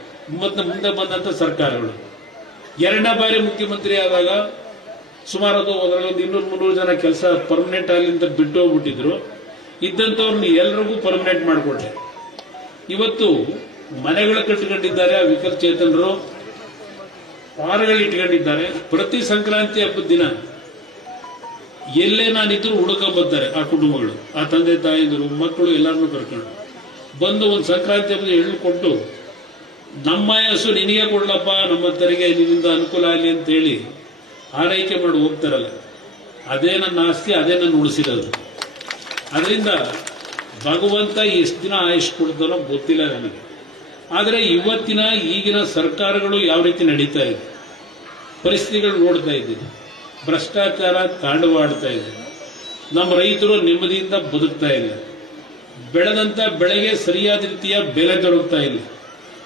ಮತ್ತೆ ಮುಂದೆ ಬಂದಂತ ಸರ್ಕಾರಗಳು. 2ನೇ ಬಾರಿ ಮುಖ್ಯಮಂತ್ರಿ ಆದಾಗ ಸುಮಾರು ಅದರಲ್ಲಿ 200-300 ಜನ ಕೆಲಸ ಪರ್ಮನೆಂಟ್ ಆಗಲಿಂದ ಬಿಟ್ಟು ಹೋಗ್ಬಿಟ್ಟಿದ್ರು. ಇದ್ದಂಥವ್ರನ್ನ ಎಲ್ರಿಗೂ ಪರ್ಮನೆಂಟ್ ಮಾಡಿಕೊಟ್ಟೆ. ಇವತ್ತು ಮನೆಗಳು ಕಟ್ಟಿಕೊಂಡಿದ್ದಾರೆ, ಆ ವಿಕಲಚೇತನರು ಪಾರಗಳು ಇಟ್ಕೊಂಡಿದ್ದಾರೆ. ಪ್ರತಿ ಸಂಕ್ರಾಂತಿ ಹಬ್ಬದ ದಿನ ಎಲ್ಲೇ ನಾನಿದ್ರು ಹುಡುಕೊಂಡ್ಬರ್ತಾರೆ ಆ ಕುಟುಂಬಗಳು, ಆ ತಂದೆ ತಾಯಿದ್ರು ಮಕ್ಕಳು ಎಲ್ಲರನ್ನೂ ಕರ್ಕೊಂಡು ಬಂದು ಒಂದು ಸಂಕ್ರಾಂತಿ ಹಬ್ಬದ ಎಳ್ಳು ಕೊಟ್ಟು ನಮ್ಮ ಹೆಸರು ನಿನಗೆ ಕೊಡ್ಲಪ್ಪ, ನಮ್ಮ ತೆರಿಗೆ ನಿನ್ನಿಂದ ಅನುಕೂಲ ಆಗಲಿ ಅಂತ ಹೇಳಿ ಆರೈಕೆ ಮಾಡಿ ಹೋಗ್ತಾರಲ್ಲ, ಅದೇ ನನ್ನ ಆಸ್ತಿ, ಅದೇ ನನ್ನ ಉಳಿಸಿರೋದು. ಅದರಿಂದ ಭಗವಂತ ಎಷ್ಟು ದಿನ ಆಯುಷ್ ಕೊಡ್ತಾನೋ ಗೊತ್ತಿಲ್ಲ ನನಗೆ. ಆದರೆ ಇವತ್ತಿನ ಈಗಿನ ಸರ್ಕಾರಗಳು ಯಾವ ರೀತಿ ನಡೀತಾ ಇದೆ, ಪರಿಸ್ಥಿತಿಗಳು ನೋಡ್ತಾ ಇದ್ದೀವಿ. ಭ್ರಷ್ಟಾಚಾರ ತಾಂಡವಾಡ್ತಾ ಇದೆ. ನಮ್ಮ ರೈತರು ನೆಮ್ಮದಿಯಿಂದ ಬದುಕ್ತಾ ಇಲ್ಲ. ಬೆಳೆದಂತ ಬೆಳೆಗೆ ಸರಿಯಾದ ರೀತಿಯ ಬೆಲೆ ದೊರಕ್ತಾ ಇಲ್ಲ.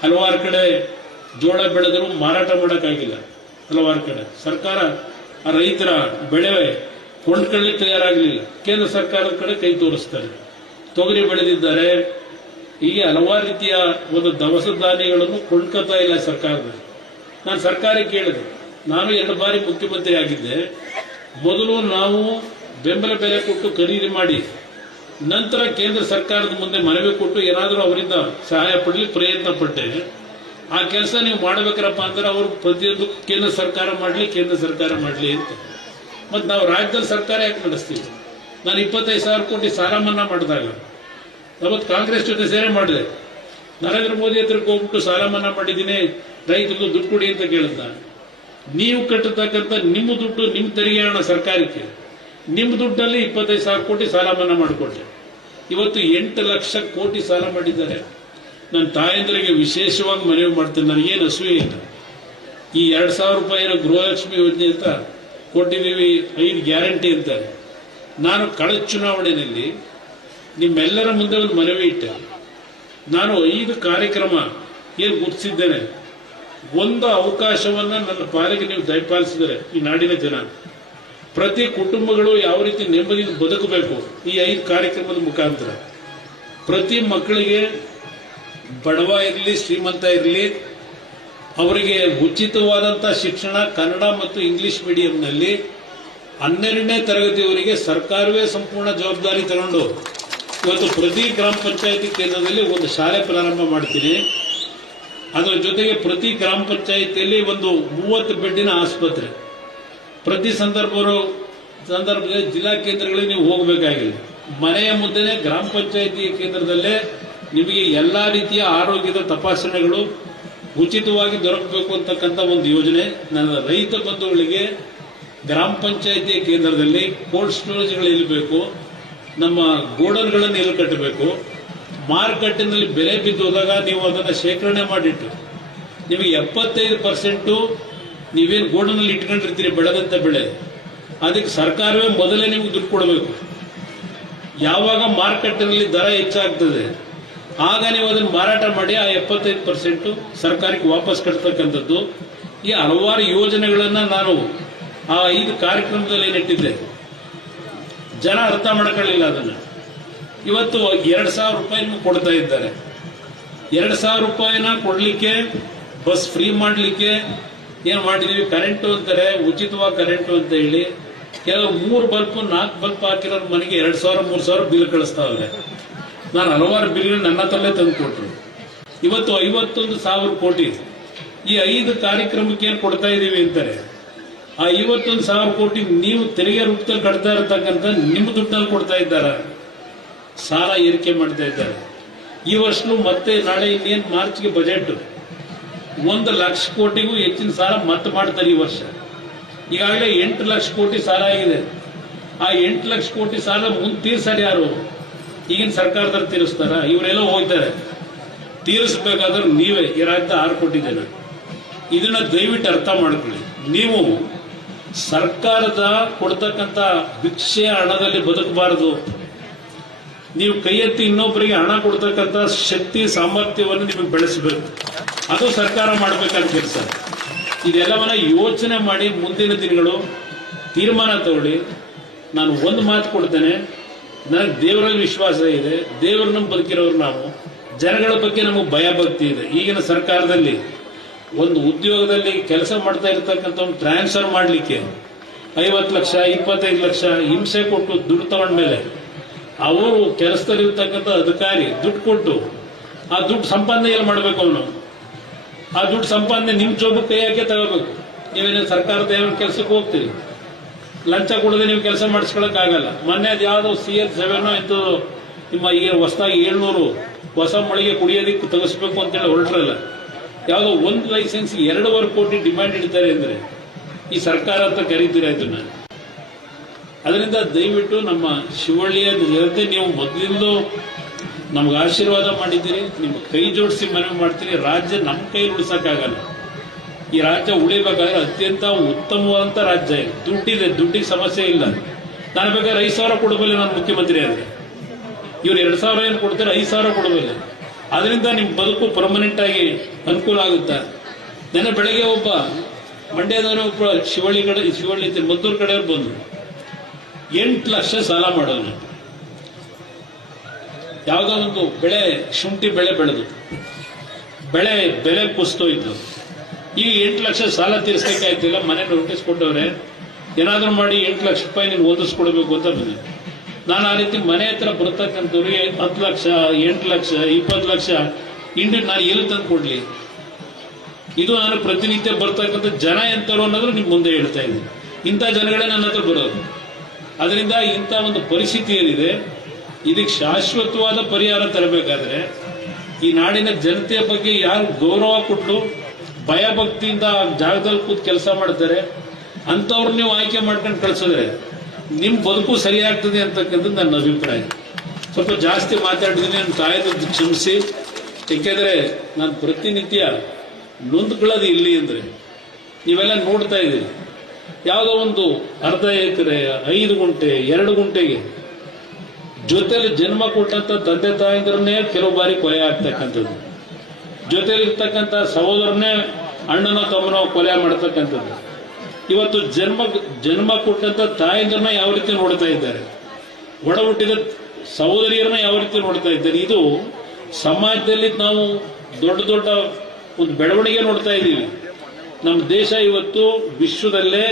ಹಲವಾರು ಕಡೆ ಜೋಳ ಬೆಳೆದರೂ ಮಾರಾಟ ಮಾಡೋಕ್ಕಾಗಿಲ್ಲ. ಹಲವಾರು ಕಡೆ ಸರ್ಕಾರ ಆ ರೈತರ ಬೆಳೆ ಕೊಂಡ್ಕೊಳ್ಳಿಕ್ಕೆ ತಯಾರಾಗಲಿಲ್ಲ. ಕೇಂದ್ರ ಸರ್ಕಾರದ ಕಡೆ ಕೈ ತೋರಿಸ್ತಾರೆ. ತೊಗರಿ ಬೆಳೆದಿದ್ದಾರೆ. ಹೀಗೆ ಹಲವಾರು ರೀತಿಯ ಒಂದು ದವಸ ಧಾನ್ಯಗಳನ್ನು ಕೊಂಡ್ಕೊತಾ ಇಲ್ಲ ಸರ್ಕಾರದಲ್ಲಿ. ನಾನು ಸರ್ಕಾರಕ್ಕೆ ಕೇಳಿದೆ, ನಾನು 2 ಬಾರಿ ಮುಖ್ಯಮಂತ್ರಿ ಆಗಿದ್ದೆ. ಮೊದಲು ನಾವು ಬೆಂಬಲ ಬೆಲೆ ಕೊಟ್ಟು ಖರೀದಿ ಮಾಡಿ, ನಂತರ ಕೇಂದ್ರ ಸರ್ಕಾರದ ಮುಂದೆ ಮನವಿ ಕೊಟ್ಟು ಏನಾದರೂ ಅವರಿಂದ ಸಹಾಯ ಪಡಲಿಕ್ಕೆ ಪ್ರಯತ್ನ ಪಟ್ಟೆ. ಆ ಕೆಲಸ ನೀವು ಮಾಡಬೇಕರಪ್ಪ ಅಂದ್ರೆ ಅವರು ಪ್ರತಿಯೊಂದು ಕೇಂದ್ರ ಸರ್ಕಾರ ಮಾಡಲಿ ಅಂತ. ಮತ್ತೆ ನಾವು ರಾಜ್ಯದಲ್ಲಿ ಸರ್ಕಾರ ಯಾಕೆ ನಡೆಸ್ತೀವಿ? ನಾನು 25,000 ಕೋಟಿ ಸಾಲ ಮನ್ನಾ ಮಾಡಿದಾಗ ಅವತ್ತು ಕಾಂಗ್ರೆಸ್ ಜೊತೆ ಸೇರೆ ಮಾಡಿದೆ. ನರೇಂದ್ರ ಮೋದಿ ಹತ್ರಕ್ಕೆ ಹೋಗ್ಬಿಟ್ಟು ಸಾಲ ಮನ್ನಾ ಮಾಡಿದ್ದೀನಿ, ರೈತರಿಗೆ ದುಡ್ಡು ಕೊಡಿ ಅಂತ ಕೇಳಿದ. ನೀವು ಕಟ್ಟತಕ್ಕಂಥ ನಿಮ್ಮ ದುಡ್ಡು, ನಿಮ್ಮ ತೆರಿಗೆ ಹಣ ಸರ್ಕಾರಕ್ಕೆ, ನಿಮ್ಮ ದುಡ್ಡಲ್ಲಿ 25,000 ಕೋಟಿ ಸಾಲ ಮನ್ನಾ ಮಾಡಿಕೊಟ್ಟೆ. ಇವತ್ತು 8 ಲಕ್ಷ ಕೋಟಿ ಸಾಲ ಮಾಡಿದ್ದಾರೆ. ನನ್ನ ತಾಯಂದರಿಗೆ ವಿಶೇಷವಾಗಿ ಮನವಿ ಮಾಡ್ತೇನೆ, ನನಗೇನು ಅಸೂಯೆ ಇಲ್ಲ. ಈ 2,000 ರೂಪಾಯಿನ ಗೃಹಲಕ್ಷ್ಮಿ ಯೋಜನೆ ಅಂತ ಕೊಟ್ಟಿದ್ದೀವಿ, 5 ಗ್ಯಾರಂಟಿ ಅಂತಾರೆ. ನಾನು ಕಳೆದ ಚುನಾವಣೆಯಲ್ಲಿ ನಿಮ್ಮೆಲ್ಲರ ಮುಂದೆ ಒಂದು ಮನವಿ ಇಟ್ಟೆ. ನಾನು 5 ಕಾರ್ಯಕ್ರಮ ಏನು ಗುರುತಿಸಿದ್ದೇನೆ. ಒಂದು ಅವಕಾಶವನ್ನ ನನ್ನ ಪಾಲಿಗೆ ನೀವು ದಯಪಾಲಿಸಿದರೆ ಈ ನಾಡಿನ ಜನ, ಪ್ರತಿ ಕುಟುಂಬಗಳು ಯಾವ ರೀತಿ ನೆಮ್ಮದಿಯಿಂದ ಬದುಕಬೇಕು ಈ 5 ಕಾರ್ಯಕ್ರಮದ ಮುಖಾಂತರ. ಪ್ರತಿ ಮಕ್ಕಳಿಗೆ ಬಡವ ಇರಲಿ ಶ್ರೀಮಂತ ಇರಲಿ ಅವರಿಗೆ ಉಚಿತವಾದಂಥ ಶಿಕ್ಷಣ ಕನ್ನಡ ಮತ್ತು ಇಂಗ್ಲಿಷ್ ಮೀಡಿಯಂನಲ್ಲಿ 12ನೇ ತರಗತಿಯವರಿಗೆ ಸರ್ಕಾರವೇ ಸಂಪೂರ್ಣ ಜವಾಬ್ದಾರಿ ತಗೊಂಡು ಇವತ್ತು ಪ್ರತಿ ಗ್ರಾಮ ಪಂಚಾಯಿತಿ ಕೇಂದ್ರದಲ್ಲಿ ಒಂದು ಶಾಲೆ ಪ್ರಾರಂಭ ಮಾಡ್ತೀನಿ. ಅದರ ಜೊತೆಗೆ ಪ್ರತಿ ಗ್ರಾಮ ಪಂಚಾಯಿತಿಯಲ್ಲಿ ಒಂದು 30 ಬೆಡ್ಡಿನ ಆಸ್ಪತ್ರೆ. ಪ್ರತಿ ಸಂದರ್ಭದಲ್ಲಿ ಜಿಲ್ಲಾ ಕೇಂದ್ರಗಳಿಗೆ ನೀವು ಹೋಗಬೇಕಾಗಿಲ್ಲ. ಮನೆಯ ಮುದ್ದೆನೇ ಗ್ರಾಮ ಪಂಚಾಯಿತಿ ಕೇಂದ್ರದಲ್ಲೇ ನಿಮಗೆ ಎಲ್ಲಾ ರೀತಿಯ ಆರೋಗ್ಯದ ತಪಾಸಣೆಗಳು ಉಚಿತವಾಗಿ ದೊರಕಬೇಕು ಅಂತಕ್ಕಂಥ ಒಂದು ಯೋಜನೆ. ನನ್ನ ರೈತ ಬಂಧುಗಳಿಗೆ ಗ್ರಾಮ ಪಂಚಾಯಿತಿಯ ಕೇಂದ್ರದಲ್ಲಿ ಕೋಲ್ಡ್ ಸ್ಟೋರೇಜ್ಗಳು ಇರಬೇಕು, ನಮ್ಮ ಗೋಡನ್ಗಳನ್ನು ಎಲ್ಲಿ ಕಟ್ಟಬೇಕು, ಮಾರುಕಟ್ಟೆನಲ್ಲಿ ಬೆಲೆ ಬಿದ್ದು ಹೋದಾಗ ನೀವು ಅದನ್ನು ಶೇಖರಣೆ ಮಾಡಿಟ್ಟು ನಿಮಗೆ 75% ನೀವೇನು ಗೋಡನಲ್ಲಿ ಇಟ್ಕೊಂಡಿರ್ತೀರಿ ಬೆಳೆದಂತ ಬೆಳೆ, ಅದಕ್ಕೆ ಸರ್ಕಾರವೇ ಮೊದಲೇ ನಿಮ್ಗೆ ದುಡ್ಡು ಕೊಡಬೇಕು. ಯಾವಾಗ ಮಾರುಕಟ್ಟೆನಲ್ಲಿ ದರ ಹೆಚ್ಚಾಗ್ತದೆ ಆಗ ನೀವು ಅದನ್ನು ಮಾರಾಟ ಮಾಡಿ ಆ 75% ಸರ್ಕಾರಕ್ಕೆ ವಾಪಸ್ ಕಟ್ತಕ್ಕಂಥದ್ದು. ಈ ಹಲವಾರು ಯೋಜನೆಗಳನ್ನ ನಾನು ಆ 5 ಕಾರ್ಯಕ್ರಮದಲ್ಲಿ ನೆಟ್ಟಿದ್ದೆ. ಜನ ಅರ್ಥ ಮಾಡ್ಕೊಳ್ಳಿಲ್ಲ ಅದನ್ನು. ಇವತ್ತು 2,000 ರೂಪಾಯಿ ನಿಮ್ಗೆ ಕೊಡ್ತಾ ಇದ್ದಾರೆ. 2,000 ರೂಪಾಯಿನ ಕೊಡ್ಲಿಕ್ಕೆ, ಬಸ್ ಫ್ರೀ ಮಾಡಲಿಕ್ಕೆ ಏನು ಮಾಡಿದೀವಿ, ಕರೆಂಟು ಅಂತಾರೆ, ಉಚಿತವಾಗಿ ಕರೆಂಟು ಅಂತ ಹೇಳಿ ಕೆಲವು 3 ಬಲ್ಪ್ 4 ಬಲ್ಪ್ ಹಾಕಿರೋ ಮನೆಗೆ 2,000 3,000 ಬಿಲ್ ಕಳಿಸ್ತಾವ್ರೆ. ನಾನು ಹಲವಾರು ಬಿಲ್ಗಳು ನನ್ನ ಹತ್ರಲ್ಲೇ ತಂದು ಕೊಟ್ಟರು. ಇವತ್ತು 51,000 ಕೋಟಿ ಈ 5 ಕಾರ್ಯಕ್ರಮಕ್ಕೆ ಏನು ಕೊಡ್ತಾ ಇದ್ದೀವಿ ಅಂತಾರೆ. ಆ 51,000 ಕೋಟಿ ನೀವು ತೆರಿಗೆ ರೂಪದಲ್ಲಿ ಕಟ್ತಾ ಇರತಕ್ಕಂಥ ನಿಮ್ಮ ದುಡ್ಡಲ್ಲಿ ಕೊಡ್ತಾ ಇದ್ದಾರೆ. ಸಾಲ ಏರಿಕೆ ಮಾಡ್ತಾ ಇದ್ದಾರೆ. ಈ ವರ್ಷನೂ ಮತ್ತೆ ನಾಳೆ ಇನ್ನೇನು ಮಾರ್ಚ್ಗೆ ಬಜೆಟ್ 1 ಲಕ್ಷ ಕೋಟಿಗೂ ಹೆಚ್ಚಿನ ಸಾಲ ಮತ್ತೆ ಮಾಡ್ತಾರೆ ಈ ವರ್ಷ. ಈಗಾಗಲೇ 8 ಲಕ್ಷ ಕೋಟಿ ಸಾಲ ಆಗಿದೆ. ಆ 8 ಲಕ್ಷ ಕೋಟಿ ಸಾಲ ಮುಂದೆ ತೀರ್ಸಾರ ಯಾರು? ಈಗಿನ ಸರ್ಕಾರದವ್ರು ತೀರಿಸ್ತಾರ? ಇವರೆಲ್ಲ ಹೋಗ್ತಾರೆ. ತೀರಿಸಬೇಕಾದ್ರೆ ನೀವೇ ಈ ರಾಜ್ಯದ 6 ಕೋಟಿ ಜನ. ಇದನ್ನ ದಯವಿಟ್ಟು ಅರ್ಥ ಮಾಡ್ಕೊಳ್ಳಿ. ನೀವು ಸರ್ಕಾರದ ಕೊಡ್ತಕ್ಕಂಥ ಭಿಕ್ಷೆಯ ಹಣದಲ್ಲಿ ಬದುಕಬಾರದು. ನೀವು ಕೈ ಎತ್ತಿ ಇನ್ನೊಬ್ಬರಿಗೆ ಹಣ ಕೊಡ್ತಕ್ಕಂಥ ಶಕ್ತಿ ಸಾಮರ್ಥ್ಯವನ್ನು ನಿಮಗೆ ಬೆಳೆಸಬೇಕು. ಅದು ಸರ್ಕಾರ ಮಾಡಬೇಕಾದ ಕೆಲಸ. ಇದೆಲ್ಲವನ್ನ ಯೋಚನೆ ಮಾಡಿ ಮುಂದಿನ ದಿನಗಳು ತೀರ್ಮಾನ ತಗೊಳ್ಳಿ. ನಾನು ಒಂದು ಮಾತು ಕೊಡ್ತೇನೆ, ನನಗೆ ದೇವರಲ್ಲಿ ವಿಶ್ವಾಸ ಇದೆ. ದೇವರನ್ನ ಬದುಕಿರೋರು ನಾವು. ಜನಗಳ ಬಗ್ಗೆ ನಮಗೆ ಭಯ ಭಕ್ತಿ ಇದೆ. ಈಗಿನ ಸರ್ಕಾರದಲ್ಲಿ ಒಂದು ಉದ್ಯೋಗದಲ್ಲಿ ಕೆಲಸ ಮಾಡ್ತಾ ಇರತಕ್ಕಂಥ ಒಂದು ಟ್ರಾನ್ಸ್ಫರ್ ಮಾಡಲಿಕ್ಕೆ 50 ಲಕ್ಷ 25 ಲಕ್ಷ ಹಿಂಸೆ ಕೊಟ್ಟು ದುಡ್ಡು ತಗೊಂಡ್ಮೇಲೆ ಅವರು ಕೆಲಸದಲ್ಲಿರ್ತಕ್ಕಂಥ ಅಧಿಕಾರಿ ದುಡ್ಡು ಕೊಟ್ಟು ಆ ದುಡ್ಡು ಸಂಪಾದನೆ ಎಲ್ಲಿ ಮಾಡಬೇಕು? ಅವನು ಆ ದುಡ್ಡು ಸಂಪಾದನೆ ನಿಮ್ಮ ಜೋಬಕ್ಕೆ ಕೈ ಹಾಕಿ ತಗೋಬೇಕು. ನೀವೇನು ಸರ್ಕಾರದ ಏನೋ ಕೆಲಸಕ್ಕೆ ಹೋಗ್ತೀರಿ, ಲಂಚ ಕೊಡದೆ ನೀವು ಕೆಲಸ ಮಾಡಿಸ್ಕೊಳಕ್ಕಾಗಲ್ಲ. ಮೊನ್ನೆ ಅದು ಯಾವುದೋ CL7 ಇಂಥದ್ದು ನಿಮ್ಮ ಈಗ ಹೊಸದಾಗಿ 700 ಹೊಸ ಮಳಿಗೆ ಕುಡಿಯೋದಕ್ಕೆ ತೆಗೆಸ್ಬೇಕು ಅಂತೇಳಿ ಹೊರಟ್ರಲ್ಲ, ಯಾವುದೋ ಒಂದು ಲೈಸೆನ್ಸ್ 2.5 ಕೋಟಿ ಡಿಮ್ಯಾಂಡ್ ಇಡ್ತಾರೆ ಅಂದ್ರೆ ಈ ಸರ್ಕಾರ ಅಂತ ಕರೀತೀರಾ ಇದನ್ನ? ಅದರಿಂದ ದಯವಿಟ್ಟು ನಮ್ಮ ಶಿವಳ್ಳಿಯ ಜನತೆ ನೀವು ಮೊದಲಿಂದ ನಮ್ಗೆ ಆಶೀರ್ವಾದ ಮಾಡಿದ್ದೀರಿ, ನಿಮ್ಗೆ ಕೈ ಜೋಡಿಸಿ ಮನವಿ ಮಾಡ್ತೀರಿ. ರಾಜ್ಯ ನಮ್ಮ ಕೈಲಿ ಉಳಿಸಕ್ಕಾಗಲ್ಲ. ಈ ರಾಜ್ಯ ಉಳಿಬೇಕಾದ್ರೆ ಅತ್ಯಂತ ಉತ್ತಮವಾದಂತ ರಾಜ್ಯ ಇದೆ. ದುಡ್ಡಿದೆ, ದುಡ್ಡಿಗೆ ಸಮಸ್ಯೆ ಇಲ್ಲ. ನಾನು ಬೇಕಾದ್ರೆ 5,000 ಕೊಡಬಲ್ಲೆ, ನಾನು ಮುಖ್ಯಮಂತ್ರಿ ಆದ್ರೆ. ಇವ್ರು 2,000 ಏನು ಕೊಡ್ತಾರೆ, 5,000 ಕೊಡಬಲ್ಲೆ. ಅದರಿಂದ ನಿಮ್ ಬದುಕು ಪರ್ಮನೆಂಟ್ ಆಗಿ ಅನುಕೂಲ ಆಗುತ್ತೆ. ನೆನ್ನೆ ಬೆಳಗ್ಗೆ ಒಬ್ಬ ಮಂಡ್ಯದವರ ಒಬ್ಬ ಶಿವಳ್ಳಿ ಮದ್ದೂರು ಕಡೆಯವ್ರು ಬಂದ್ರು. 8 ಲಕ್ಷ ಸಾಲ ಮಾಡೋದು. ಯಾವುದೋ ಒಂದು ಬೆಳೆ, ಶುಂಠಿ ಬೆಳೆ ಬೆಳೆದು ಬೆಲೆ ಕುಸ್ತೋಯ್ತು. ಈಗ 8 ಲಕ್ಷ ಸಾಲ ತೀರಿಸಬೇಕಾಯ್ತಿಲ್ಲ. ಮನೆ ನೋಟಿಸ್ ಕೊಟ್ಟವ್ರೆ, ಏನಾದ್ರೂ ಮಾಡಿ 8 ಲಕ್ಷ ರೂಪಾಯಿ ನೀನು ಹೊಂದಿಸ್ಕೊಡ್ಬೇಕು ಅಂತ ಬಂದಿದೆ. ನಾನು ಆ ರೀತಿ ಮನೆ ಹತ್ರ ಬರ್ತಕ್ಕಂಥವ್ರಿಗೆ 10 ಲಕ್ಷ, 8 ಲಕ್ಷ, 20 ಲಕ್ಷ ಇಂಡಿ ನಾನು ಎಲ್ಲಿ ತಂದು ಕೊಡ್ಲಿ? ಇದು ನಾನು ಪ್ರತಿನಿತ್ಯ ಬರ್ತಕ್ಕಂಥ ಜನ ಎಂತರು ಅನ್ನೋದು ನಿಮ್ ಮುಂದೆ ಹೇಳ್ತಾ ಇದ್ದೀನಿ. ಇಂಥ ಜನಗಳೇ ನನ್ನ ಹತ್ರ ಬರೋದು. ಅದರಿಂದ ಇಂಥ ಒಂದು ಪರಿಸ್ಥಿತಿ ಏನಿದೆ, ಇದಕ್ಕೆ ಶಾಶ್ವತವಾದ ಪರಿಹಾರ ತರಬೇಕಾದ್ರೆ ಈ ನಾಡಿನ ಜನತೆಯ ಬಗ್ಗೆ ಯಾರು ಗೌರವ ಕೊಟ್ಟು ಭಯ ಭಕ್ತಿಯಿಂದ ಆ ಜಾಗದಲ್ಲಿ ಕೂತ್ ಕೆಲಸ ಮಾಡ್ತಾರೆ ಅಂತವ್ರು ನೀವು ಆಯ್ಕೆ ಮಾಡ್ಕೊಂಡು ಕಳ್ಸಿದ್ರೆ ನಿಮ್ ಬದುಕು ಸರಿಯಾಗ್ತದೆ ಅಂತಕ್ಕಂಥದ್ದು ನನ್ನ ಅಭಿಪ್ರಾಯ. ಸ್ವಲ್ಪ ಜಾಸ್ತಿ ಮಾತಾಡಿದ್ದೀನಿ, ನನ್ನ ತಾಯಿದ್ದು ಕ್ಷಮಿಸಿ. ಏಕೆಂದ್ರೆ ನಾನು ಪ್ರತಿನಿತ್ಯ ನೊಂದ್ಕೊಳ್ಳೋದು ಇಲ್ಲಿ ಅಂದ್ರೆ ನೀವೆಲ್ಲ ನೋಡ್ತಾ ಇದ್ದೀರಿ. ಯಾವುದೋ ಒಂದು ಅರ್ಧ ಎಕರೆ, 5 ಗುಂಟೆ, 2 ಗುಂಟೆಗೆ ಜೊತೆಲಿ ಜನ್ಮ ಕೊಟ್ಟಂತ ತಂದೆ ತಾಯಿದ್ರನ್ನೇ ಕೆಲವು ಬಾರಿ ಕೊಲೆ ಆಗ್ತಕ್ಕಂಥದ್ದು, ಜೊತೆಲಿರ್ತಕ್ಕಂಥ ಸಹೋದರನ್ನೇ ಅಣ್ಣನೋ ತಮ್ಮನೋ ಕೊಲೆ ಮಾಡ್ತಕ್ಕಂಥದ್ದು. ಇವತ್ತು ಜನ್ಮ ಕೊಟ್ಟಂತ ತಾಯಿದ್ರನ್ನ ಯಾವ ರೀತಿ ನೋಡ್ತಾ ಇದ್ದಾರೆ, ಒಡ ಹುಟ್ಟಿದ ಸಹೋದರಿಯರನ್ನ ಯಾವ ರೀತಿ ನೋಡ್ತಾ ಇದ್ದಾರೆ. ಇದು ಸಮಾಜದಲ್ಲಿ ನಾವು ದೊಡ್ಡ ಒಂದು ಬೆಳವಣಿಗೆ ನೋಡ್ತಾ ಇದ್ದೀವಿ. ನಮ್ಮ ದೇಶ ಇವತ್ತು ವಿಶ್ವದಲ್ಲೇ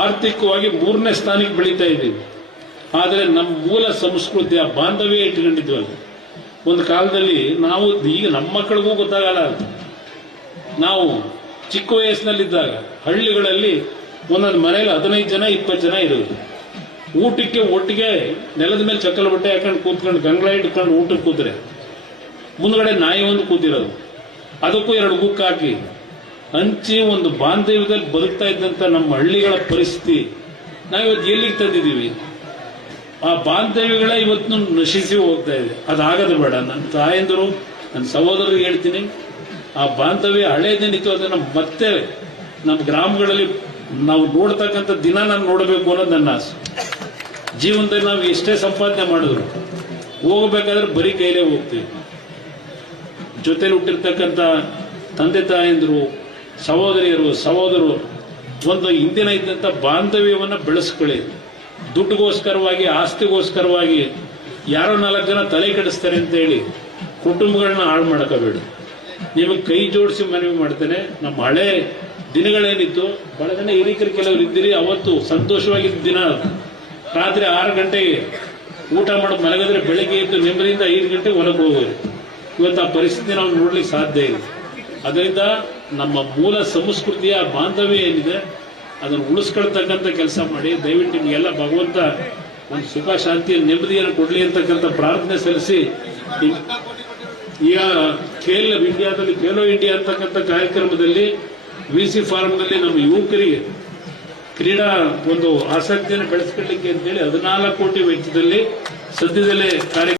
ಆರ್ಥಿಕವಾಗಿ 3ನೇ ಸ್ಥಾನಕ್ಕೆ ಬೆಳೀತಾ ಇದ್ದೀವಿ. ಆದರೆ ನಮ್ಮ ಮೂಲ ಸಂಸ್ಕೃತಿಯ ಬಾಂಧವ್ಯ ಇಟ್ಕೊಂಡಿದ್ವಲ್ಲ. ಒಂದು ಕಾಲದಲ್ಲಿ ನಾವು, ಈಗ ನಮ್ಮ ಮಕ್ಕಳಿಗೂ ಗೊತ್ತಾಗಲ್ಲ, ನಾವು ಚಿಕ್ಕ ವಯಸ್ಸಿನಲ್ಲಿದ್ದಾಗ ಹಳ್ಳಿಗಳಲ್ಲಿ ಒಂದೊಂದು ಮನೆಯಲ್ಲಿ 15 ಜನ 20 ಜನ ಇರೋದು. ಊಟಕ್ಕೆ ಒಟ್ಟಿಗೆ ನೆಲದ ಮೇಲೆ ಚಕ್ಕಲ ಬಟ್ಟೆ ಹಾಕೊಂಡು ಕೂತ್ಕೊಂಡು ಗಂಗಳ ಇಟ್ಕೊಂಡು ಊಟಕ್ಕೆ ಕೂತ್ರೆ ಮುಂದ್ಗಡೆ ನಾಯಿ ಒಂದು ಕೂತಿರೋದು, ಅದಕ್ಕೂ 2 ಗುಕ್ಕ ಹಾಕಿ ಹಂಚಿ ಒಂದು ಬಾಂಧವ್ಯದಲ್ಲಿ ಬದುಕ್ತಾ ಇದ್ದಂತ ನಮ್ಮ ಹಳ್ಳಿಗಳ ಪರಿಸ್ಥಿತಿ ನಾವಿವತ್ತು ಎಲ್ಲಿಗೆ ತಂದಿದ್ದೀವಿ? ಆ ಬಾಂಧವ್ಯಗಳ ಇವತ್ತು ನಶಿಸಿ ಹೋಗ್ತಾ ಇದೆ. ಅದಾಗದು ಬೇಡ. ನನ್ನ ತಾಯಂದರು, ನನ್ನ ಸಹೋದರರಿಗೆ ಹೇಳ್ತೀನಿ, ಆ ಬಾಂಧವ್ಯ ಹಳೇದೇನಿತ್ತು ಅದನ್ನ ಮತ್ತೆ ನಮ್ಮ ಗ್ರಾಮಗಳಲ್ಲಿ ನಾವು ನೋಡ್ತಕ್ಕಂಥ ದಿನ ನಾನು ನೋಡಬೇಕು ಅನ್ನೋದು ನನ್ನ ಆಸೆ. ಜೀವನದಲ್ಲಿ ನಾವು ಎಷ್ಟೇ ಸಂಪಾದನೆ ಮಾಡಿದ್ರು ಹೋಗಬೇಕಾದ್ರೆ ಬರೀ ಕೈಲೇ ಹೋಗ್ತೀವಿ. ಜೊತೆಲಿ ಹುಟ್ಟಿರ್ತಕ್ಕಂಥ ತಂದೆ ತಾಯಂದರು, ಸಹೋದರರು ಒಂದು ಹಿಂದಿನ ಇದ್ದಂಥ ಬಾಂಧವ್ಯವನ್ನು ಬೆಳೆಸ್ಕೊಳ್ಳಿ. ದುಡ್ಡುಗೋಸ್ಕರವಾಗಿ, ಆಸ್ತಿಗೋಸ್ಕರವಾಗಿ ಯಾರೋ 4 ಜನ ತಲೆ ಕೆಡಿಸ್ತಾರೆ ಅಂತ ಹೇಳಿ ಕುಟುಂಬಗಳನ್ನ ಹಾಳು ಮಾಡ್ಕೋಬೇಡಿ. ನಿಮಗೆ ಕೈ ಜೋಡಿಸಿ ಮನವಿ ಮಾಡ್ತೇನೆ. ನಮ್ಮ ಹಳೆ ದಿನಗಳೇನಿತ್ತು, ಬಹಳ ಜನ ಹಿರಿಕರು ಕೆಲವರು ಇದ್ದೀರಿ, ಅವತ್ತು ಸಂತೋಷವಾಗಿದ್ದ ದಿನ. ರಾತ್ರಿ 6 ಗಂಟೆಗೆ ಊಟ ಮಾಡಿ ಮಲಗಿದ್ರೆ ಬೆಳಗ್ಗೆ ಎದ್ದು ನೆಮ್ಮದಿಯಿಂದ 5 ಗಂಟೆಗೆ ಹೊರಗೆ ಹೋಗೋರು. ಇವತ್ತು ಆ ಪರಿಸ್ಥಿತಿ ನಾವು ನೋಡ್ಲಿಕ್ಕೆ ಸಾಧ್ಯ ಇಲ್ಲ. ಅದರಿಂದ ನಮ್ಮ ಮೂಲ ಸಂಸ್ಕೃತಿಯ ಬಾಂಧವ್ಯ ಏನಿದೆ ಅದನ್ನು ಉಳಿಸ್ಕೊಳ್ತಕ್ಕಂಥ ಕೆಲಸ ಮಾಡಿ. ದಯವಿಟ್ಟು ನಿಮಗೆಲ್ಲ ಭಗವಂತ ಒಂದು ಸುಖ, ಶಾಂತಿ, ನೆಮ್ಮದಿಯನ್ನು ಕೊಡ್ಲಿ ಅಂತಕ್ಕಂಥ ಪ್ರಾರ್ಥನೆ ಸಲ್ಲಿಸಿ, ಈಗ ಖೇಲೋ ಇಂಡಿಯಾ ಅಂತಕ್ಕಂಥ ಕಾರ್ಯಕ್ರಮದಲ್ಲಿ VC ಫಾರ್ಮ್ನಲ್ಲಿ ನಮ್ಮ ಯುವಕರಿಗೆ ಕ್ರೀಡಾ ಒಂದು ಆಸಕ್ತಿಯನ್ನು ಬೆಳೆಸ್ಕೊಳ್ಳಿಕ್ಕೆ ಅಂತೇಳಿ 14 ಕೋಟಿ ವೆಚ್ಚದಲ್ಲಿ ಸದ್ಯದಲ್ಲೇ ಕಾರ್ಯಕ್ರಮ